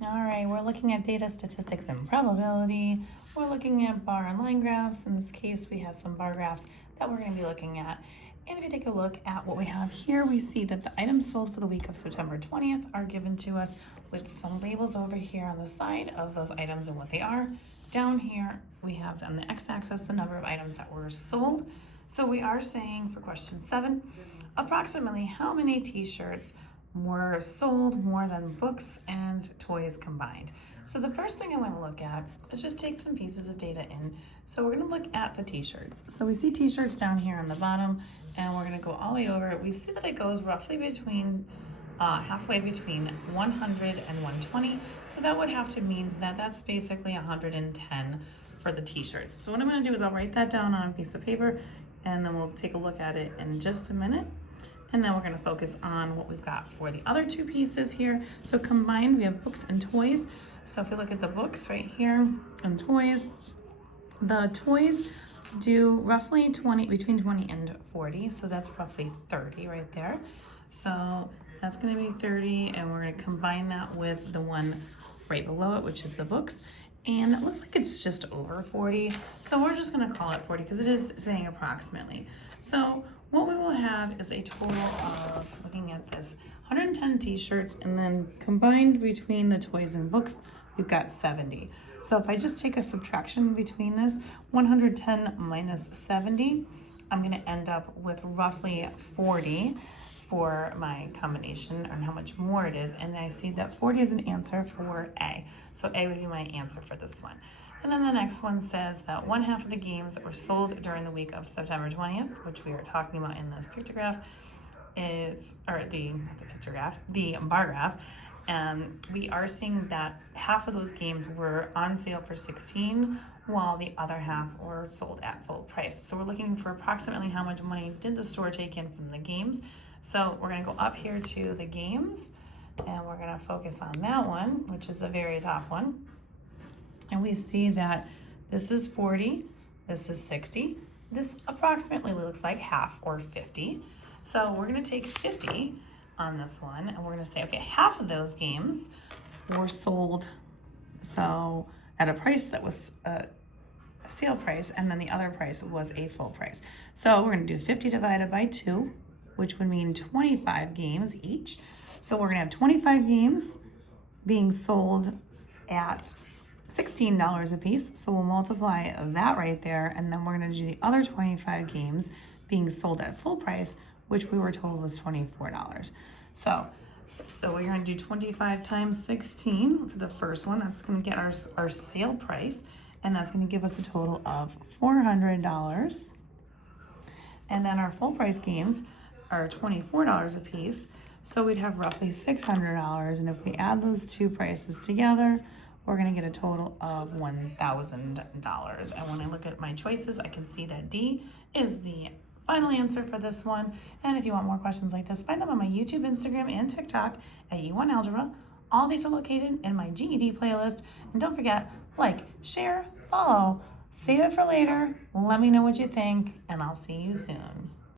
All right, we're looking at data, statistics, and probability. We're looking at bar and line graphs. In this case, we have some bar graphs that we're going to be looking at. And if you take a look at what we have here, we see that the items sold for the week of September 20th are given to us with some labels over here on the side of those items and what they are. Down here, we have on the x-axis the number of items that were sold. So we are saying for question 7, approximately how many t-shirts were sold more than books and toys combined. So the first thing I want to look at is just take some pieces of data in. So we're going to look at the t-shirts. So we see t-shirts down here on the bottom, and we're going to go all the way over. We see that it goes roughly between halfway between 100 and 120. So that would have to mean that that's basically 110 for the t-shirts. So what I'm going to do is I'll write that down on a piece of paper, and then we'll take a look at it in just a minute. And then we're going to focus on what we've got for the other two pieces here. So combined, we have books and toys. So if you look at the books right here and toys, the toys do roughly between 20 and 40. So that's roughly 30 right there. So that's going to be 30, and we're going to combine that with the one right below it, which is the books. And it looks like it's just over 40. So we're just going to call it 40 because it is saying approximately. So what we will have is a total of, looking at this, 110 t-shirts, and then combined between the toys and books, we've got 70. So if I just take a subtraction between this, 110 minus 70, I'm going to end up with roughly 40 for my combination, and how much more it is. And I see that 40 is an answer for A. So A would be my answer for this one. And then the next one says that 1/2 of the games that were sold during the week of September 20th, which we are talking about in this pictograph, the bar graph, and we are seeing that half of those games were on sale for $16, while the other half were sold at full price. So we're looking for approximately how much money did the store take in from the games. So we're going to go up here to the games, and we're going to focus on that one, which is the very top one. And we see that this is 40, this is 60. This approximately looks like half, or 50. So we're going to take 50 on this one, and we're going to say, okay, half of those games were sold so at a price that was a sale price, and then the other price was a full price. So we're going to do 50 divided by 2, which would mean 25 games each. So we're going to have 25 games being sold at $16 a piece. So we'll multiply that right there, and then we're going to do the other 25 games being sold at full price, which we were told was $24. So we're going to do 25 times 16 for the first one. That's going to get our sale price, and that's going to give us a total of $400. And then our full price games are $24 a piece. So we'd have roughly $600. And if we add those two prices together, we're going to get a total of $1,000. And when I look at my choices, I can see that D is the final answer for this one. And if you want more questions like this, find them on my YouTube, Instagram, and TikTok at U1 Algebra. All these are located in my GED playlist. And don't forget, like, share, follow, save it for later. Let me know what you think, and I'll see you soon.